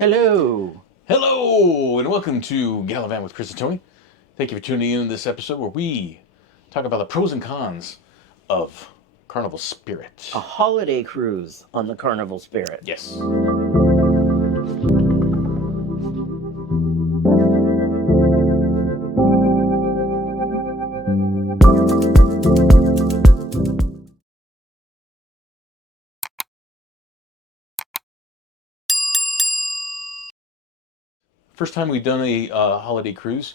Hello. Hello, and welcome to Gallivant with Chris and Tony. Thank you for tuning in to this episode where we talk about the pros and cons of Carnival Spirit. A holiday cruise on the Carnival Spirit. Yes. First time we've done a holiday cruise.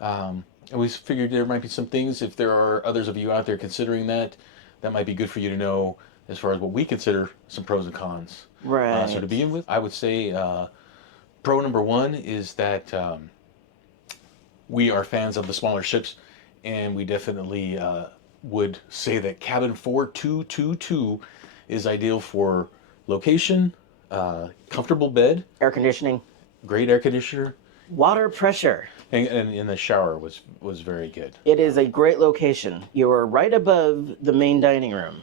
And we figured there might be some things, if there are others of you out there considering that might be good for you to know as far as what we consider some pros and cons. Right. So to begin with, I would say pro number one is that we are fans of the smaller ships, and we definitely would say that cabin 4222 is ideal for location, comfortable bed, Air conditioning. great air conditioner, Water pressure. and in the shower was very good. It is a great location. You are right above the main dining room.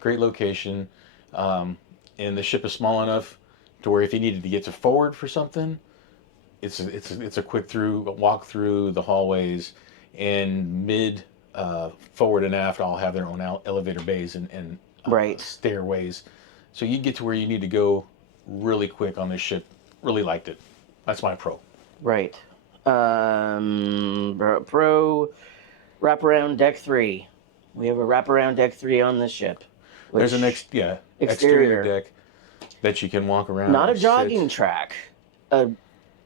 Great location, and the ship is small enough to where if you needed to get to forward for something, it's a quick walk through the hallways, and mid forward and aft all have their own elevator bays and Right. stairways, so you get to where you need to go really quick on this ship. Really liked it. That's my pro. Right. Pro wraparound deck 3. We have a wraparound deck 3 on this ship. There's an exterior deck that you can walk around. Not a and jogging sit. track. A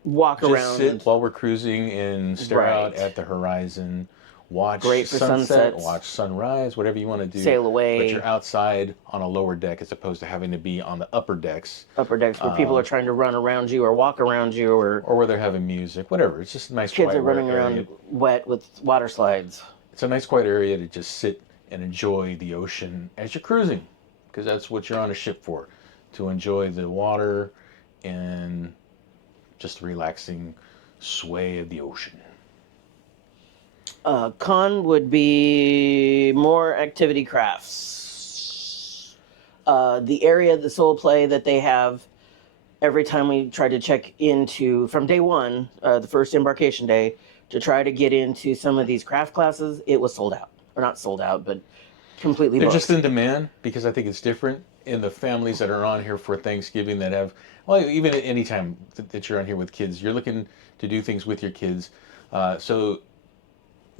walk Just around. sit while we're cruising and stare out at the horizon. Watch Great for sunset, sunsets. watch sunrise, whatever you want to do. Sail away. But you're outside on a lower deck as opposed to having to be on the upper decks. Upper decks where people are trying to run around you or walk around you, or Or where they're having music, whatever. It's just a nice kids quiet are running area. around wet with water slides. It's a nice quiet area to just sit and enjoy the ocean as you're cruising. Because that's what you're on a ship for. To enjoy the water and just the relaxing sway of the ocean. Con would be more activity crafts. The area, the soul play that they have every time we try to check into, from day one, the first embarkation day, to try to get into some of these craft classes, it was sold out. Or not sold out, but completely They're booked. just in demand because I think it's different in the families that are on here for Thanksgiving that have, well, even at any time that you're on here with kids, you're looking to do things with your kids. So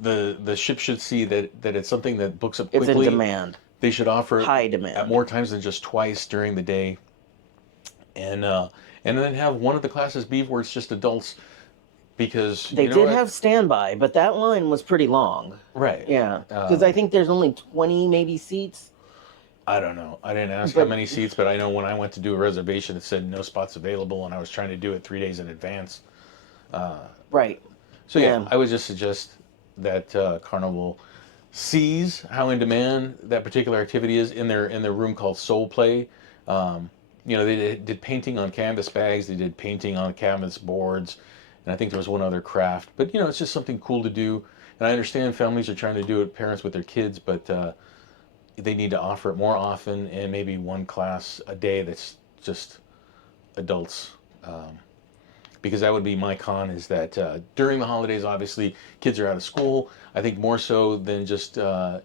the ship should see that it's something that books up quickly. It's in demand. They should offer High it demand. at more times than just twice during the day. And then have one of the classes be where it's just adults, because They did have standby, but that line was pretty long. right. Yeah, because I think there's only 20 maybe seats. I don't know. I didn't ask how many seats, but I know when I went to do a reservation, it said no spots available, and I was trying to do it 3 days in advance. Right. So yeah, Yeah. I would just suggest that Carnival sees how in demand that particular activity is in their room called Soul Play. They did painting on canvas bags, they did painting on canvas boards, and I think there was one other craft. But it's just something cool to do. And I understand families are trying to do it, parents with their kids, but they need to offer it more often, and maybe one class a day that's just adults. Because that would be my con, is that during the holidays, obviously, kids are out of school. I think more so than just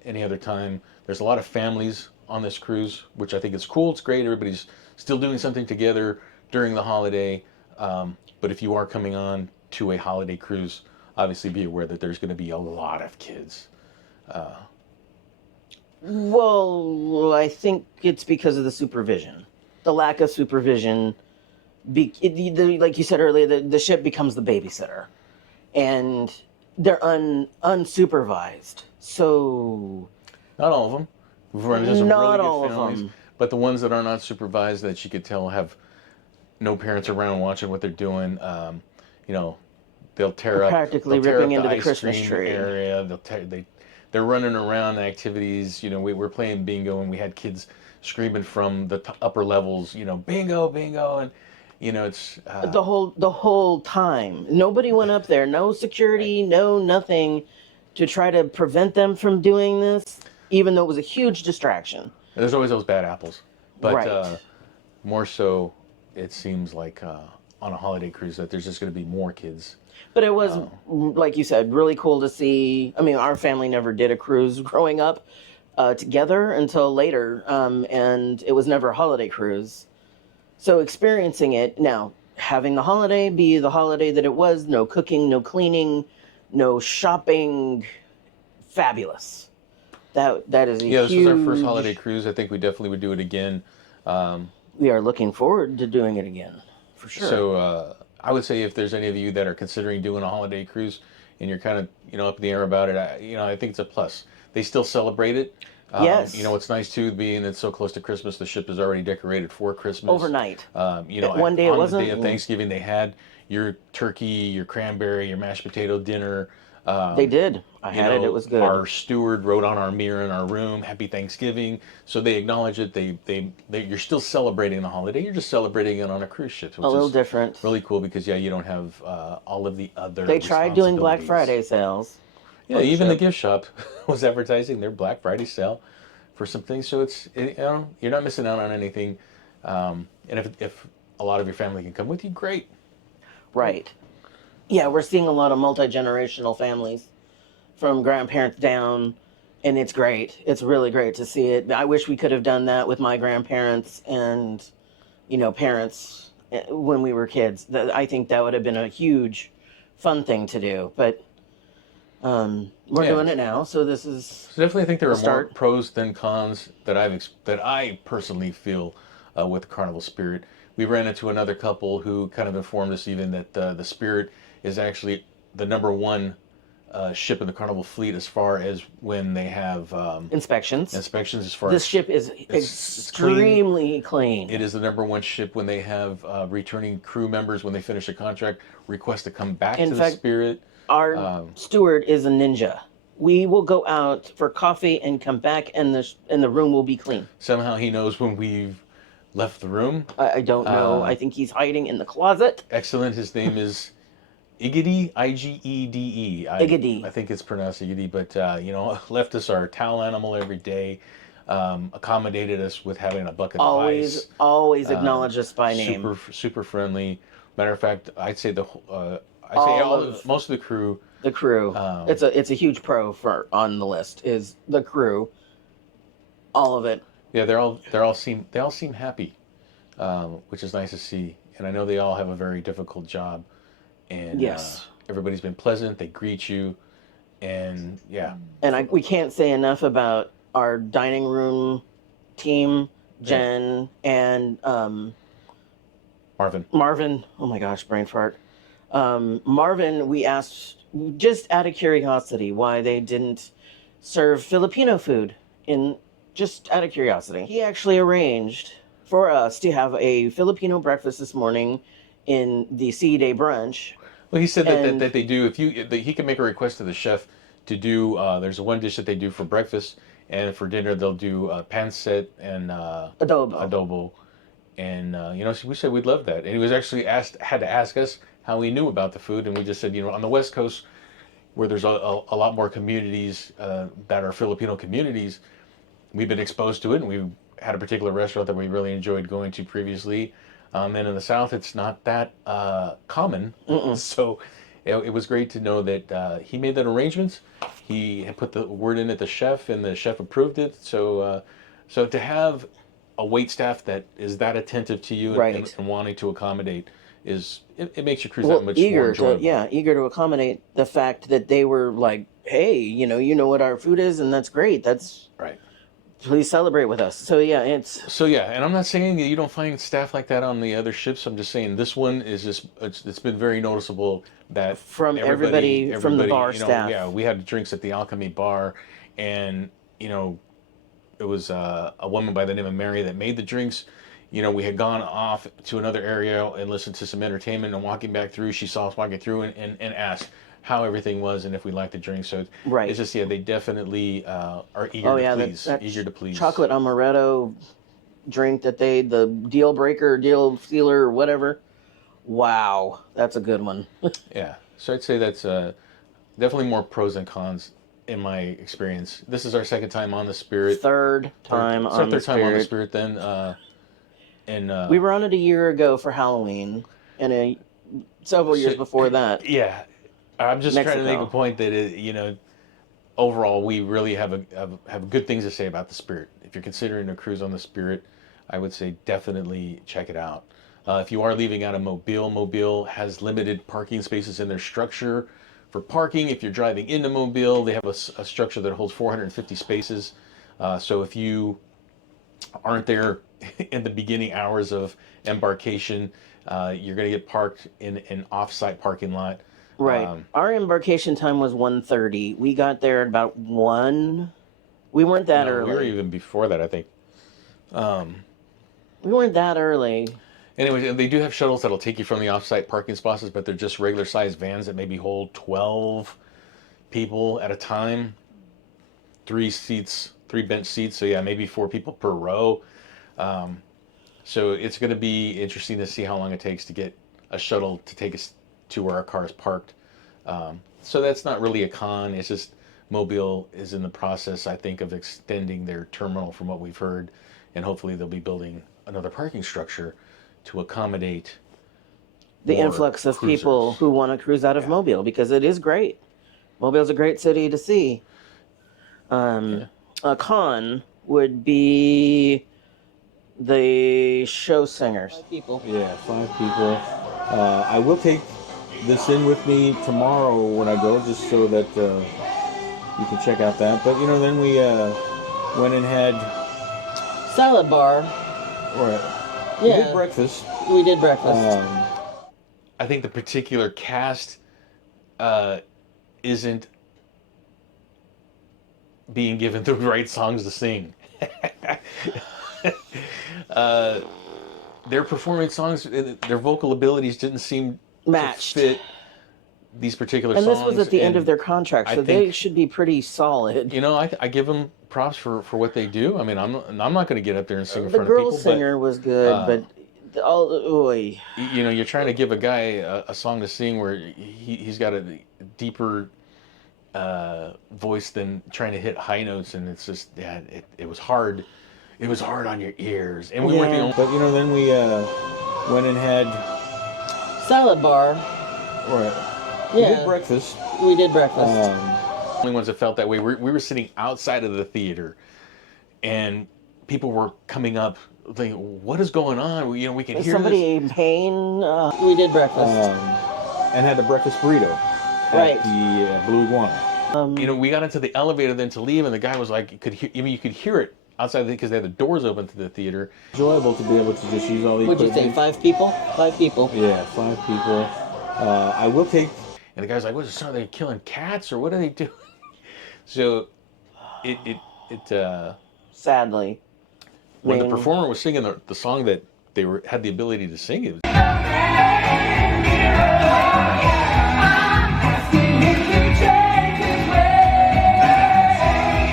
any other time. There's a lot of families on this cruise, which I think is cool. It's great. Everybody's still doing something together during the holiday. But if you are coming on to a holiday cruise, obviously be aware that there's going to be a lot of kids. Well, I think it's because of the supervision. The lack of supervision. Like you said earlier, the ship becomes the babysitter. And they're unsupervised. So... Not all of them. We've run into some Not really good all of families, them. but the ones that are not supervised, that you could tell have no parents around watching what they're doing. They'll tear up. Practically they'll tear ripping up into the ice Christmas cream tree. area. They're running around activities. We were playing bingo, and we had kids screaming from the upper levels. Bingo, bingo, and it's The whole time. Nobody went up there. No security, no nothing to try to prevent them from doing this, even though it was a huge distraction. there's always those bad apples, but Right. more so, it seems like on a holiday cruise that there's just going to be more kids. But it was, like you said, really cool to see. I mean, our family never did a cruise growing up together until later, and it was never a holiday cruise. So experiencing it now, having the holiday be the holiday that it was, no cooking, no cleaning, no shopping, fabulous. That is a Yeah, this was our first huge. holiday cruise. I think we definitely would do it again. We are looking forward to doing it again, for sure. So I would say if there's any of you that are considering doing a holiday cruise and you're kind of up in the air about it, I think it's a plus. They still celebrate it. Yes. It's nice too, being it's so close to Christmas. The ship is already decorated for Christmas. Overnight. One day it on wasn't. the day of Thanksgiving, they had your turkey, your cranberry, your mashed potato dinner. They did. I had it. It was good. Our steward wrote on our mirror in our room, "Happy Thanksgiving." So they acknowledge it. You're still celebrating the holiday. You're just celebrating it on a cruise ship, which a little is different. really cool because you don't have all of the other. They tried doing Black responsibilities. Friday sales. Yeah, even the gift shop was advertising their Black Friday sale for some things. So you're not missing out on anything. And if a lot of your family can come with you, great. Right. Yeah, we're seeing a lot of multi-generational families from grandparents down, and it's great. It's really great to see it. I wish we could have done that with my grandparents and, parents when we were kids. I think that would have been a huge, fun thing to do. But we're doing it now, so this is. So definitely, I think there are more start. pros than cons that I personally feel with Carnival Spirit. We ran into another couple who kind of informed us even that the Spirit is actually the number one ship in the Carnival fleet as far as when they have inspections. Inspections as far this as ship is extremely clean. It is the number one ship when they have returning crew members when they finish a contract request to come back to the Spirit. Our steward is a ninja. We will go out for coffee and come back, and the room will be clean. Somehow he knows when we've left the room. I don't know. I think he's hiding in the closet. Excellent. His name is Igede, Igede. Igede. I think it's pronounced Igede, but left us our towel animal every day. Accommodated us with having a bucket of ice. Always acknowledge us by name. Super friendly. Matter of fact, I'd say most of the crew. The crew. It's a huge pro on the list is the crew. All of it. Yeah, they all seem happy, which is nice to see. And I know they all have a very difficult job. And yes, everybody's been pleasant. They greet you, and yeah. And we can't say enough about our dining room team, Jen and Marvin. Oh my gosh, brain fart. Marvin, we asked just out of curiosity why they didn't serve Filipino food just out of curiosity. He actually arranged for us to have a Filipino breakfast this morning in the CE Day brunch. Well, he said that they do. He can make a request to the chef to do. There's one dish that they do for breakfast, and for dinner they'll do pancit and adobo. And we said we'd love that. And he was actually had to ask us how we knew about the food, and we just said, on the West Coast, where there's a lot more communities that are Filipino communities, we've been exposed to it, and we had a particular restaurant that we really enjoyed going to previously. And in the South, it's not that common. So it was great to know that he made that arrangement. He had put the word in at the chef, and the chef approved it. So to have a wait staff that is that attentive to you and wanting to accommodate it makes your cruise that much more enjoyable. Eager to accommodate the fact that they were like, hey, you know what our food is, and that's great. That's right. Please celebrate with us. So and I'm not saying that you don't find staff like that on the other ships. I'm just saying this one is it's been very noticeable that from everybody from the bar staff. Yeah, we had drinks at the Alchemy bar, and it was a woman by the name of Mary that made the drinks. We had gone off to another area and listened to some entertainment, and walking back through, she saw us walking through and asked how everything was and if we liked the drink. So it's just they definitely are eager to please. Eager to please. Chocolate amaretto drink that the deal breaker, deal sealer, or whatever. Wow, that's a good one. Yeah, so I'd say that's definitely more pros than cons in my experience. This is our second time on the Spirit. Third time on the Spirit. Then. We were on it a year ago for Halloween. and several years before that. Yeah, I'm just trying to make a Mexico. point that overall we really have good things to say about the Spirit. If you're considering a cruise on the Spirit, I would say definitely check it out. If you are leaving out of Mobile, Mobile has limited parking spaces in their structure for parking. If you're driving into Mobile, they have a structure that holds 450 spaces. So if you aren't there in the beginning hours of embarkation, you're going to get parked in an off-site parking lot. Right. Our embarkation time was 1:30. We got there at about 1. We weren't that No, early. we were even before that, I think. We weren't that early. Anyways, and they do have shuttles that'll take you from the off-site parking spaces, but they're just regular-sized vans that maybe hold 12 people at a time. 3 bench seats. So yeah, maybe 4 people per row. So it's going to be interesting to see how long it takes to get a shuttle to take us to where our car is parked. So that's not really a con. It's just Mobile is in the process, I think, of extending their terminal from what we've heard. And hopefully they'll be building another parking structure to accommodate The more influx of cruisers. people who want to cruise out of Mobile, because it is great. Mobile's a great city to see. A con would be the show singers. 5 people. Yeah, 5 people. I will take this in with me tomorrow when I go, just so that you can check out that. But then we went and had Salad bar. we Yeah. did breakfast. We did breakfast. I think the particular cast isn't being given the right songs to sing. Their performing songs, their vocal abilities didn't seem Matched. to fit these particular And songs. this was at the end and of their contract, I so they think- should be pretty solid. I give them props for what they do. I mean, I'm not going to get up there and sing in The front girl of people. singer was good, but oy. But you're trying to give a guy a song to sing where he's got a deeper voice than trying to hit high notes, and it's just it was hard. It was hard on your ears, and we weren't the only. But then we went and had Salad bar. we Yeah. did breakfast. We did breakfast. Only ones that felt that way. We were sitting outside of the theater, and people were coming up, like, "What is going on?" We can Is hear somebody in pain? We did breakfast. And had a breakfast burrito Right. at the Blue Iguana. this. We got into the elevator then to leave, and the guy was like, you could hear it outside because they had the doors open to the theater. Enjoyable to be able to just use all the What'd you say? equipment. 5 people? 5 people. Yeah, 5 people. I will take. And the guy's like, "What? Are they killing cats or what are they doing?" So, it Sadly. when the I mean, performer was singing the song that they had the ability to sing, it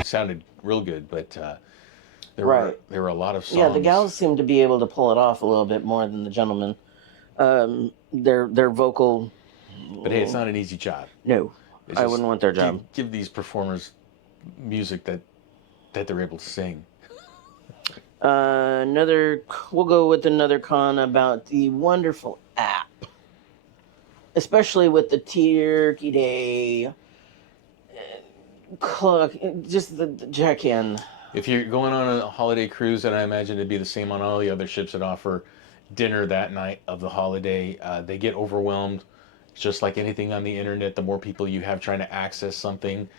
sounded real good, but there Right. were a lot of songs. Yeah, the gals seem to be able to pull it off a little bit more than the gentlemen. Their vocal. But hey, it's not an easy job. No, It's I just wouldn't want their job. Give these performers music that they're able to sing. We'll go with another con about the wonderful app, especially with the Turkey Day clock, just the check-in. If you're going on a holiday cruise, and I imagine it'd be the same on all the other ships that offer dinner that night of the holiday, they get overwhelmed. Just like anything on the internet, the more people you have trying to access something,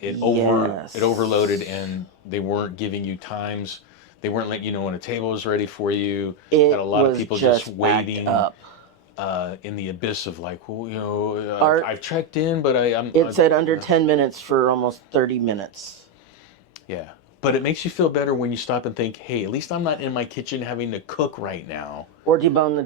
it overloaded, and they weren't giving you times. They weren't letting you know when a table was ready for you. It Got a lot of was people just just waiting backed in the abyss of like, Art- I've checked in, but I'm. It said under 10 minutes for almost 30 minutes. Yeah, but it makes you feel better when you stop and think, hey, at least I'm not in my kitchen having to cook right now. Or debone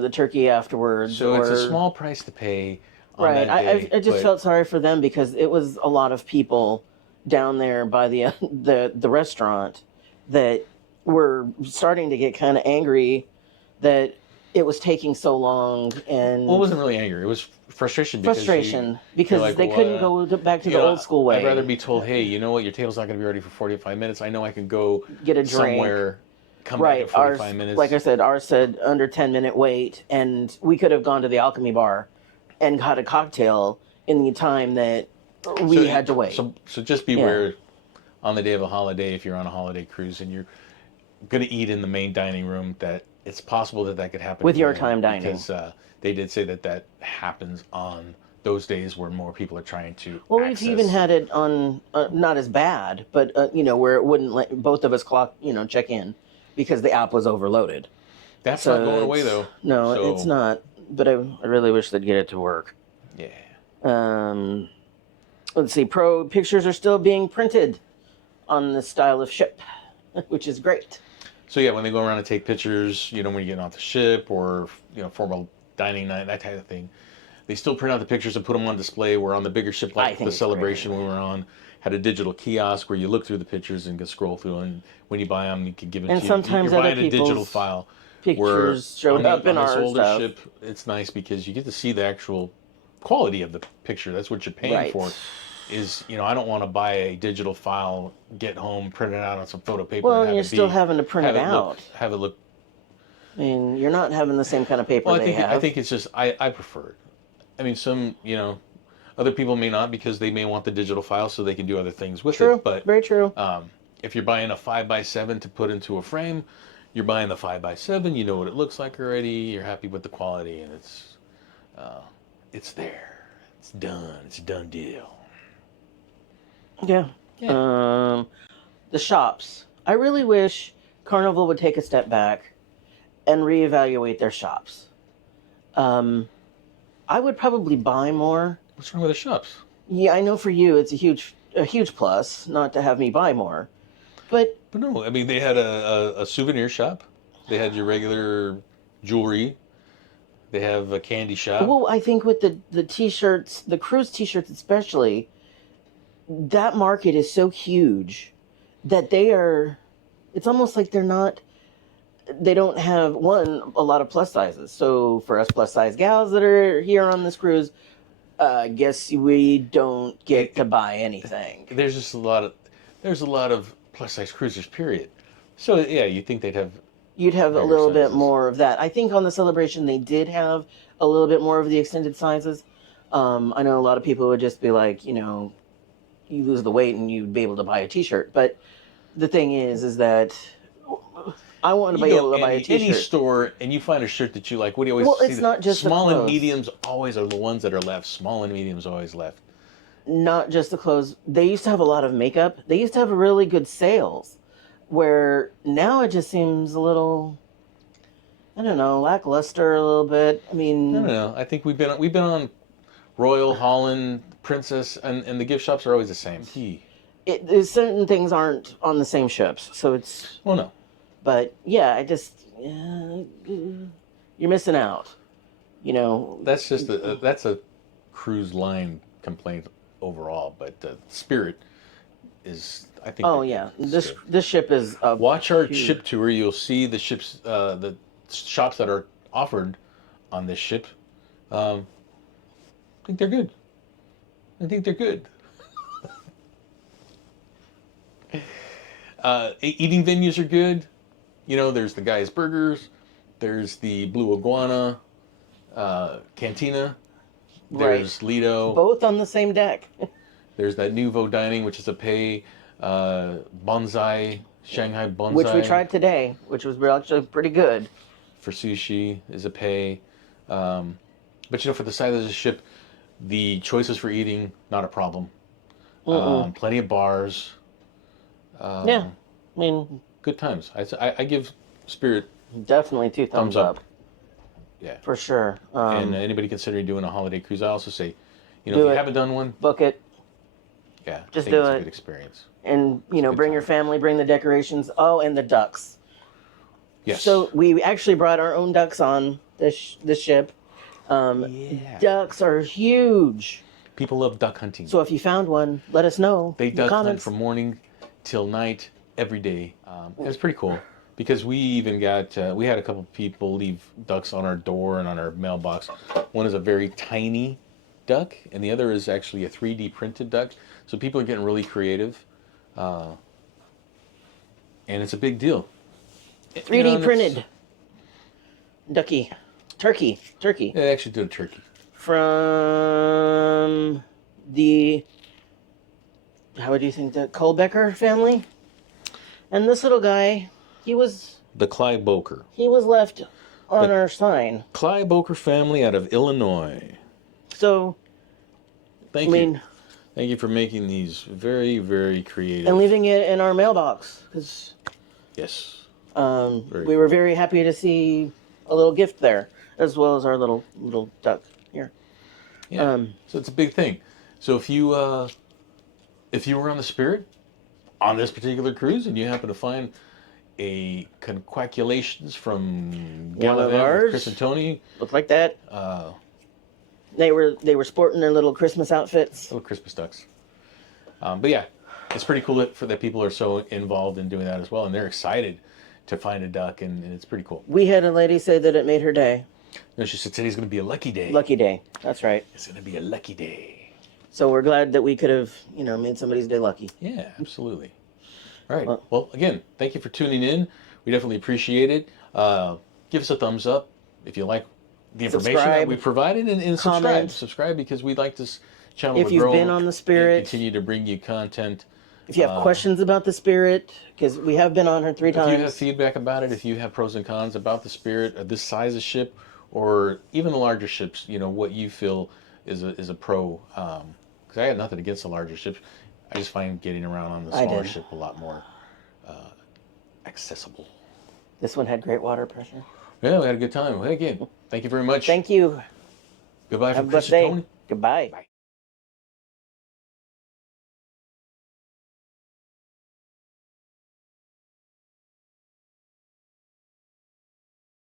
the turkey afterwards. So it's or, a small price to pay. On Right. That day, I just but- felt sorry for them because it was a lot of people down there by the the restaurant that were starting to get kind of angry that it was taking so long, and Well, it wasn't really anger. It was frustration. Because because like, they well, couldn't go back to the old school way. I'd rather be told, hey, you know what, your table's not going to be ready for 45 minutes. I know I can go Get a drink. somewhere come back in 45 minutes. Like I said, ours said under 10-minute wait, and we could have gone to the Alchemy Bar and got a cocktail in the time that we had to wait. So just beware on the day of a holiday, if you're on a holiday cruise and you're going to eat in the main dining room, that it's possible that could happen with your again, time dining. because they did say that happens on those days where more people are trying to Well, access. we've even had it on not as bad, but where it wouldn't let both of us check in because the app was overloaded. That's not going away though. No, So, it's not. But I really wish they'd get it to work. Yeah. Let's see. Pro pictures are still being printed on this style of ship, which is great. So yeah, when they go around and take pictures, when you're getting off the ship or formal dining night, that type of thing, they still print out the pictures and put them on display. Where on the bigger ship, like the Celebration we were on, had a digital kiosk where you look through the pictures and could scroll through, and when you buy them, you could give it to you. And sometimes you're other buying a digital file. Pictures showed up in our older stuff. ship. It's nice because you get to see the actual quality of the picture. That's what you're paying for. Is I don't want to buy a digital file, get home, print it out on some photo paper. Well, and you're still having to print it out. Have it look. I mean, you're not having the same kind of paper Well, they have. I think it's just I prefer it. I mean, some other people may not, because they may want the digital file so they can do other things with it. But very true. If you're buying a 5x7 to put into a frame, you're buying the 5x7. You know what it looks like already. You're happy with the quality, and it's there. It's done. It's a done deal. Yeah. The shops. I really wish Carnival would take a step back and reevaluate their shops. I would probably buy more. What's wrong with the shops? Yeah, I know for you it's a huge plus not to have me buy more. But no, I mean, they had a souvenir shop. They had your regular jewelry. They have a candy shop. Well, I think with the T-shirts, the cruise T-shirts especially, that market is so huge that it's almost like they don't have, a lot of plus sizes. So for us plus size gals that are here on this cruise, guess we don't get to buy anything. There's a lot of plus size cruisers, period. So yeah, you'd think you'd have a little bit more of that. I think on the Celebration they did have a little bit more of the extended sizes. I know a lot of people would just be like, you lose the weight and you'd be able to buy a T-shirt. But the thing is that I want to be able to buy a T-shirt. Any store and you find a shirt that you like. What do you always see? It's not just small the and clothes. mediums always are the ones that are left. Small and mediums always left. Not just the clothes. They used to have a lot of makeup. They used to have really good sales, where now it just seems a little, I don't know, lackluster a little bit. I mean, I don't know. I think we've been on Royal, Holland, Princess, and the gift shops are always the same. Certain things aren't on the same ships, so it's. Well, no. But yeah, you're missing out. That's just that's a cruise line complaint overall, but Spirit is, I think. Oh yeah, this ship is. Watch our ship tour. You'll see the ships, the shops that are offered on this ship. I think they're good. Eating venues are good. There's the Guy's Burgers. There's the Blue Iguana Cantina. There's Lido. Both on the same deck. There's that Nouveau Dining, which is a pay. Bonsai, Shanghai Bonsai. Which we tried today, which was actually pretty good. For sushi is a pay. But for the size of the ship, the choices for eating, not a problem. Plenty of bars. Yeah, I mean, good times. I give Spirit definitely 2 thumbs up. Yeah, for sure. And anybody considering doing a holiday cruise, I also say, if you haven't done one, book it. Yeah, just do it. It's a good experience. And bring your family, bring the decorations. Oh, and the ducks. Yes. So we actually brought our own ducks on this ship. Ducks are huge. People love duck hunting. So if you found one, let us know. They duck hunt from morning till night every day. It's pretty cool because we even got we had a couple people leave ducks on our door and on our mailbox. One is a very tiny duck, and the other is actually a 3D printed duck. So people are getting really creative, and it's a big deal. 3D You know, and printed turkey It actually did a turkey. from the, how would you think, the Kohlbecker family? And this little guy, he was The Clyde Boker. left on The- our sign. Clyde Boker family out of Illinois. So, Thank you. Thank you for making these very, very creative. and leaving it in our mailbox, because Yes. we were very happy to see a little gift there, as well as our little duck here. Yeah. So it's a big thing. So if you were on the Spirit on this particular cruise and you happen to find a conquaculations from One of Gallivant with ours. Chris and Tony, Looked like that. They were sporting their little Christmas outfits. little Christmas ducks. But yeah, it's pretty cool that people are so involved in doing that as well, and they're excited to find a duck, and it's pretty cool. We had a lady say that it made her day. No, she said today's going to be a lucky day. Lucky day. That's right. It's going to be a lucky day. So we're glad that we could have, made somebody's day lucky. Yeah, absolutely. All right. Well, again, thank you for tuning in. We definitely appreciate it. Give us a thumbs up if you like the information that we provided, and subscribe. Subscribe, because we like this channel If to you've grow been on the Spirit, and continue to bring you content. if you have questions about the Spirit, because we have been on her 3 times. If you have feedback about it, if you have pros and cons about the Spirit, this size of ship, or even the larger ships, what you feel is a pro. Because I had nothing against the larger ships. I just find getting around on the smaller ship a lot more accessible. This one had great water pressure. Yeah, we had a good time. Again, thank you very much. Thank you. Goodbye Have from a Chris blessed and day. Tony. Goodbye. Bye.